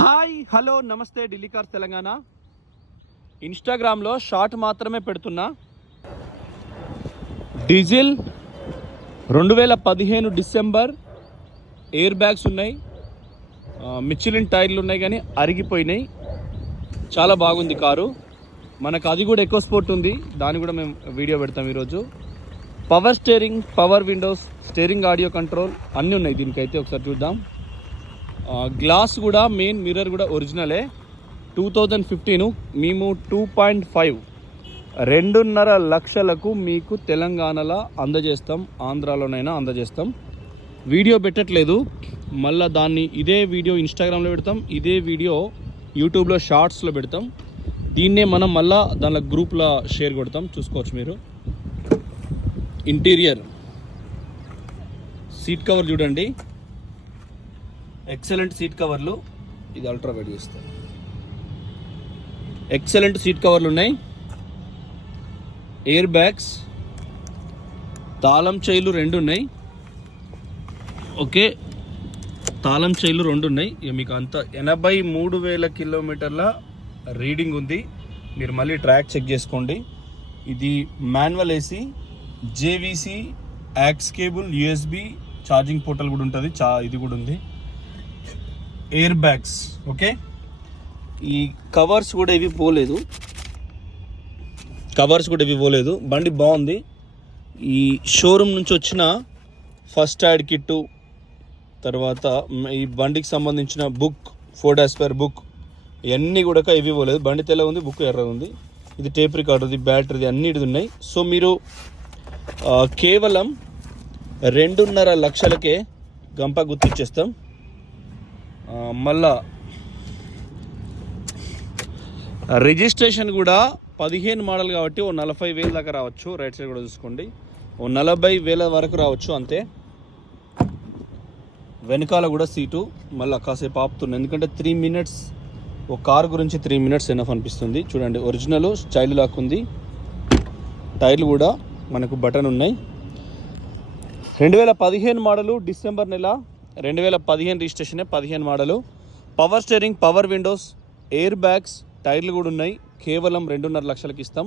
Hi hello నమస్తే Delhi cars Telangana. ఇన్స్టాగ్రామ్లో short మాత్రమే పెడుతున్నా. డీజిల్ రెండు వేల పదిహేను డిసెంబర్ ఎయిర్ బ్యాగ్స్ ఉన్నాయి మిచ్చిలిన్ మిచిలిన్ టైర్లు ఉన్నాయి కానీ అరిగిపోయినాయి. చాలా బాగుంది కారు. మనకు అది కూడా ఎక్కువ స్పోర్ట్ ఉంది. దాన్ని కూడా మేము వీడియో పెడతాం ఈరోజు. Power steering power windows steering audio control అన్నీ ఉన్నాయి దీనికైతే ఒకసారి చూద్దాం. గ్లాస్ కూడా మెయిన్ మిర్రర్ కూడా ఒరిజినలే. టూ థౌజండ్ ఫిఫ్టీను మేము టూ పాయింట్ ఫైవ్. రెండున్నర లక్షలకు మీకు తెలంగాణలో అందజేస్తాం ఆంధ్రాలోనైనా అందజేస్తాం. వీడియో పెట్టట్లేదు. మళ్ళీ దాన్ని ఇదే వీడియో ఇన్స్టాగ్రామ్లో పెడతాం ఇదే వీడియో యూట్యూబ్లో షార్ట్స్లో పెడతాం. దీన్నే మనం మళ్ళా దానిలో గ్రూప్లో షేర్ కొడతాం చూసుకోవచ్చు మీరు. ఇంటీరియర్. సీట్ కవర్ చూడండి. ఎక్సలెంట్ సీట్ కవర్లు ఇది అల్ట్రా వైడ్ చేస్తాం ఎక్సలెంట్ సీట్ కవర్లు ఉన్నాయి. ఎయిర్ బ్యాగ్స్ తాళం చైలు రెండు ఉన్నాయి. ఓకే తాళం చైలు రెండు ఉన్నాయి. ఇక మీకు అంత ఎనభై మూడు వేల కిలోమీటర్ల రీడింగ్ ఉంది. మీరు మళ్ళీ ట్రాక్ చెక్ చేసుకోండి. ఇది manual AC JVC aux cable USB charging portal కూడా ఉంటుంది. చా ఇది కూడా ఉంది. ఎయిర్ బ్యాగ్స్ ఓకే ఈ కవర్స్ కూడా ఇవి పోలేదు. కవర్స్ కూడా ఇవి పోలేదు. బండి బాగుంది. ఈ షోరూమ్ నుంచి వచ్చిన ఫస్ట్ యాడ్ కిట్టు తర్వాత ఈ బండికి సంబంధించిన బుక్ ఫోర్ ఆస్పైర్ బుక్ ఇవన్నీ కూడా ఇవి పోలేదు. బండి తెల్ల ఉంది బుక్ ఎర్ర ఉంది. ఇది టేప్ రికార్డర్ది బ్యాటరీది అన్నిటిది ఉన్నాయి. సో మీరు కేవలం రెండున్నర లక్షలకే గంప గుర్తిచ్చేస్తాం ఆ, మళ్ళా రిజిస్ట్రేషన్ కూడా పదిహేను మోడల్ కాబట్టి ఓ నలభై వేల దాకా రావచ్చు. రైట్ సైడ్ కూడా చూసుకోండి. ఓ నలభై వేల వరకు రావచ్చు అంతే. వెనకాల కూడా సీటు మళ్ళీ కాసేపు ఆపుతుంది. ఎందుకంటే త్రీ మినిట్స్ ఓ కార్ గురించి త్రీ మినిట్స్ ఎనఫ్ అనిపిస్తుంది. చూడండి ఒరిజినల్ స్టైల్ లాక్ ఉంది. టైర్లు కూడా మనకు బటన్ ఉన్నాయి. రెండు వేల పదిహేను మోడలు డిసెంబర్ నెల రెండు వేల పదిహేను రిజిస్ట్రేషన్ పదిహేను model. Power steering power windows air bags టైర్లు కూడా ఉన్నాయి. కేవలం రెండున్నర లక్షలకి ఇస్తాం.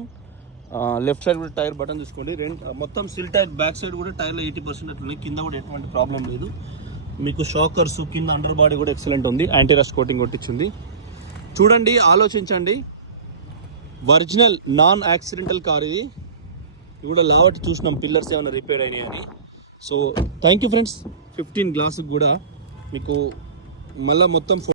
లెఫ్ట్ సైడ్ కూడా టైర్ బటన్ చూసుకోండి రెండు మొత్తం సిల్ టైర్ బ్యాక్ సైడ్ కూడా టైర్లో ఎయిటీ పర్సెంట్ అట్లున్నాయి కింద కూడా ఎటువంటి ప్రాబ్లం లేదు. మీకు షాకర్స్ కింద అండర్ బాడీ కూడా ఎక్సలెంట్ ఉంది. యాంటీ రస్ట్ కోటింగ్ కొట్టించింది. చూడండి ఆలోచించండి. ఒరిజినల్ నాన్ యాక్సిడెంటల్ కార్ ఇది. ఇది కూడా లావట్ చూసినాం. పిల్లర్స్ ఏమైనా రిపేర్ అయినాయి అని so thank you friends fifteen గ్లాసుకి కూడా మీకు మళ్ళీ మొత్తం